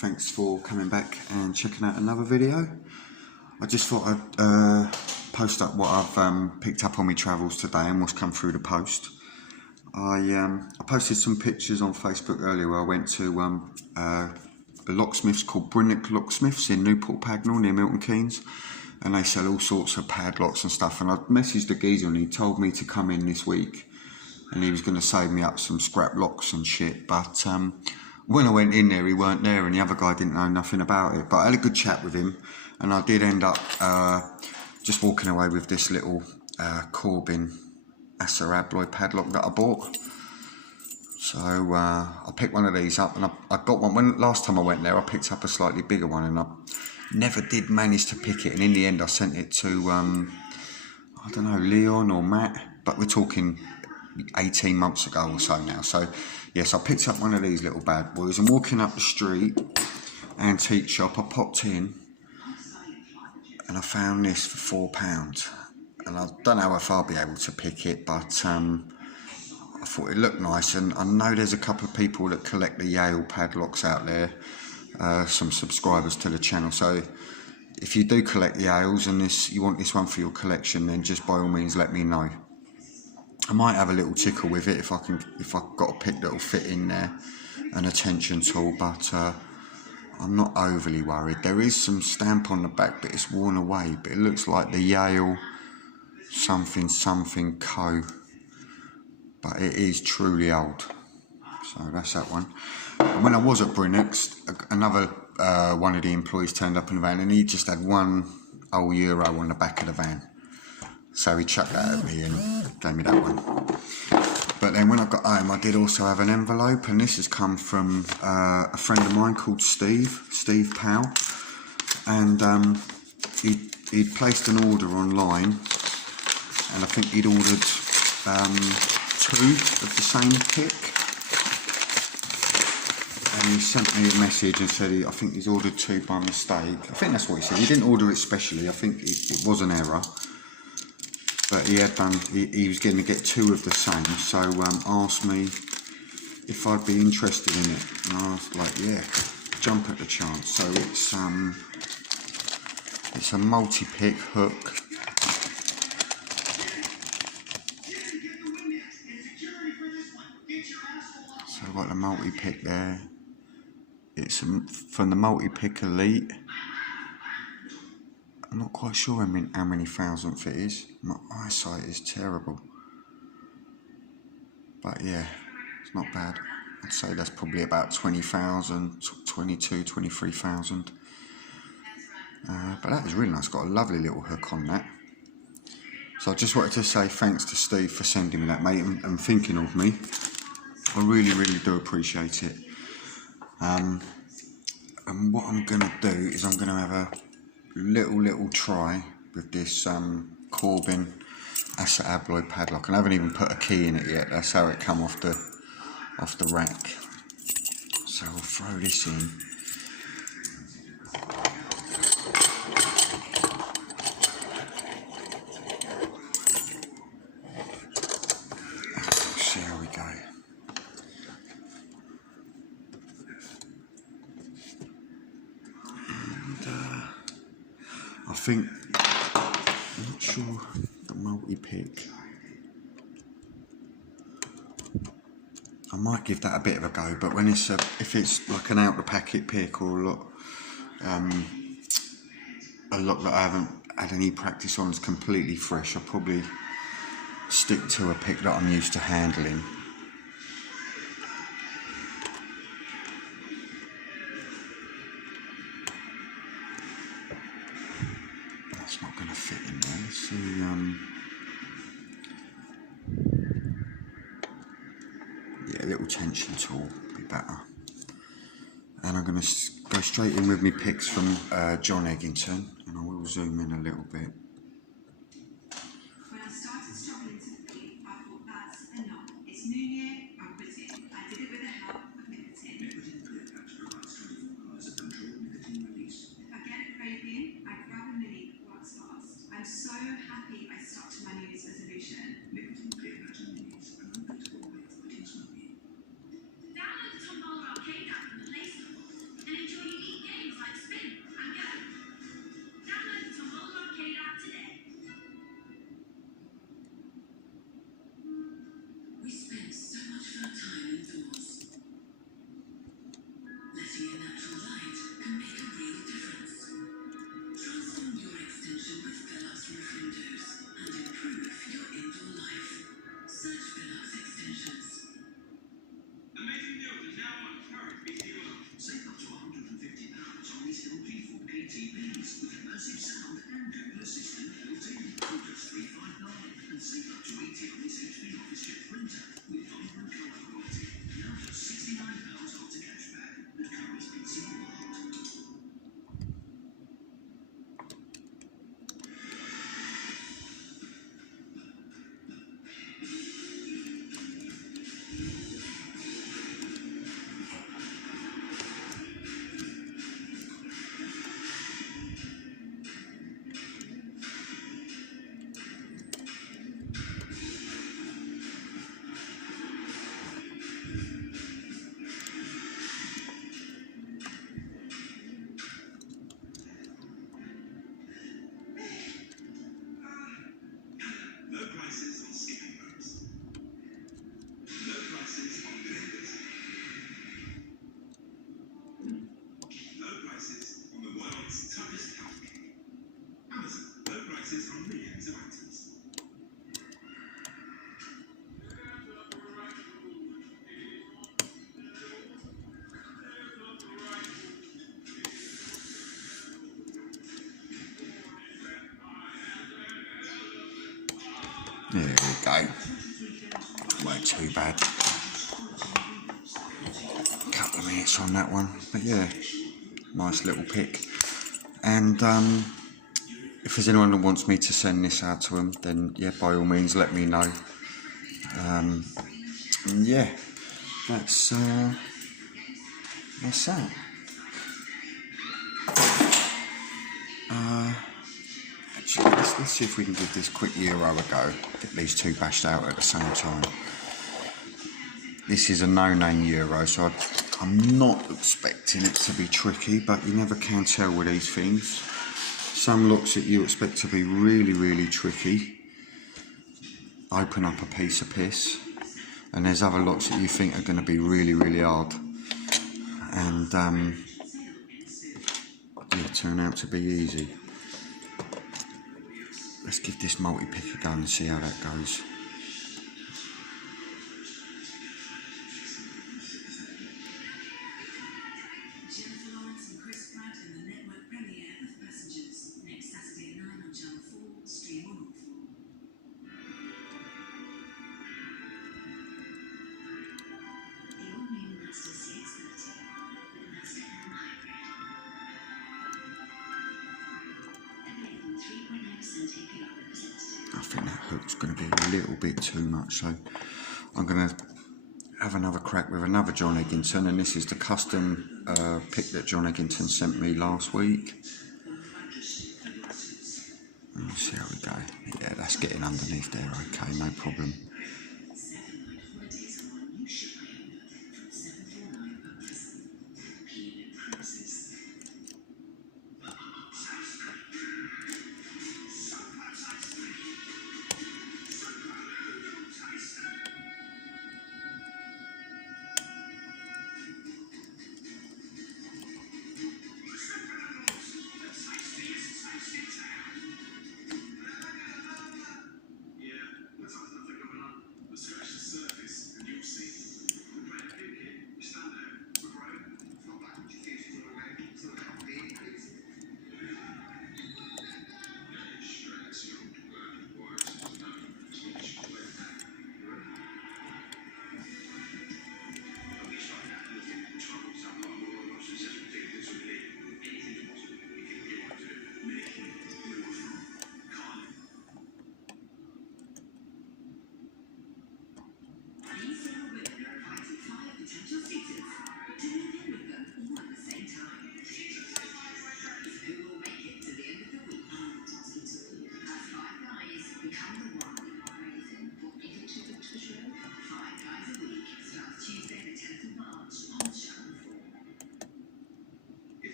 thanks for coming back and checking out another video. I just thought I'd post up what I've picked up on my travels today and what's come through the post. I posted some pictures on Facebook earlier where I went to the locksmiths called Brynwick Locksmiths in Newport Pagnell near Milton Keynes, and they sell all sorts of padlocks and stuff. And I messaged the geezer and he told me to come in this week and he was going to save me up some scrap locks and shit, but when I went in there he weren't there and the other guy didn't know nothing about it. But I had a good chat with him and I did end up just walking away with this little Corbin Assa Abloy padlock that I bought. So I picked one of these up, and I got one. When last time I went there I picked up a slightly bigger one and I never did manage to pick it, and in the end I sent it to I don't know, Leon or Matt, but we're talking 18 months ago or so now. So yes, I picked up one of these little bad boys and walking up the street, antique shop, I popped in and I found this for £4, and I don't know if I'll be able to pick it, but I thought it looked nice, and I know there's a couple of people that collect the Yale padlocks out there, some subscribers to the channel. So if you do collect the Yales and you want this one for your collection, then just by all means let me know. I might have a little tickle with it if I've got a pick that'll fit in there, an attention tool, but I'm not overly worried. There is some stamp on the back, but it's worn away, but it looks like the Yale something Co, but it is truly old. So that's that one. And when I was at Brynwick's, another one of the employees turned up in the van and he just had one old Euro on the back of the van. So he chucked that at me and gave me that one. But then when I got home I did also have an envelope, and this has come from a friend of mine called Steve Powell, and he'd placed an order online, and I think he'd ordered 2 of the same pick, and he sent me a message and said I think he's ordered 2 by mistake. I think that's what he said. He didn't order it specially, I think it was an error, but he had done. He was going to get 2 of the same, so asked me if I'd be interested in it, and I was like, yeah, jump at the chance. So it's a multi-pick hook. So I've got the multi-pick there. It's from the multi-pick Elite. I'm not quite sure how many thousandth it is. My eyesight is terrible. But yeah, it's not bad. I'd say that's probably about 20,000, 22, 23,000. But that was really nice. Got a lovely little hook on that. So I just wanted to say thanks to Steve for sending me that, mate, and thinking of me. I really, really do appreciate it. And what I'm going to do is I'm going to have a little try with this Corbin Assa Abloy padlock, and I haven't even put a key in it yet. That's how it come off the rack. So I'll throw this in. See how we go. I think, I'm not sure, the multi-pick, I might give that a bit of a go, but when if it's like an out the packet pick or a lock that I haven't had any practice on, is completely fresh, I'll probably stick to a pick that I'm used to handling. It's not going to fit in there. Let's see. Yeah, a little tension tool would be better. And I'm going to go straight in with my picks from John Eggington, and I will zoom in a little bit. When I started struggling to breathe, I thought that's enough. It's New Year, I'm quitting. I did it with the help of nicotine. If I get a craving, I grab a mini that works fast. I'm so happy I stuck to my New Year's resolution. Download the Tom Bowler arcade app from the Play Store and enjoy go. Weren't too bad. A couple of minutes on that one, but yeah, nice little pick. And if there's anyone that wants me to send this out to them, then yeah, by all means, let me know. And yeah, that's that. Actually, let's see if we can give this quick Euro a go. Get these two bashed out at the same time. This is a no-name Euro, so I'm not expecting it to be tricky, but you never can tell with these things. Some looks that you expect to be really, really tricky open up a piece of piss, and there's other looks that you think are going to be really, really hard, and yeah, turn out to be easy. Let's give this multi-pick a go and see how that goes. I think that hook's going to be a little bit too much, so I'm going to have another crack with another John Egginton, and this is the custom pick that John Egginton sent me last week. Let's see how we go. Yeah, that's getting underneath there, okay, no problem.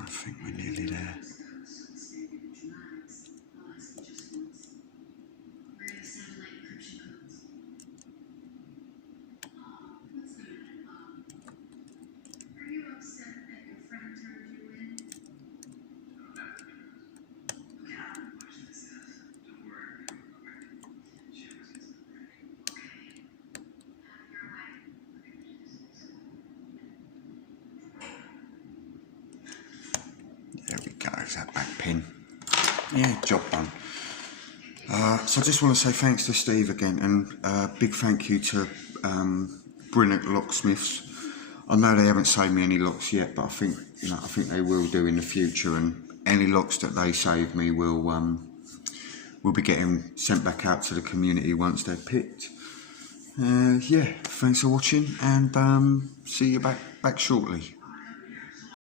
I think we're nearly there. There we go, is that back pin? Yeah, job done. So I just want to say thanks to Steve again, and big thank you to Brilliant Locksmiths. I know they haven't saved me any locks yet, but I think they will do in the future, and any locks that they save me will be getting sent back out to the community once they're picked. Yeah, thanks for watching, and see you back shortly.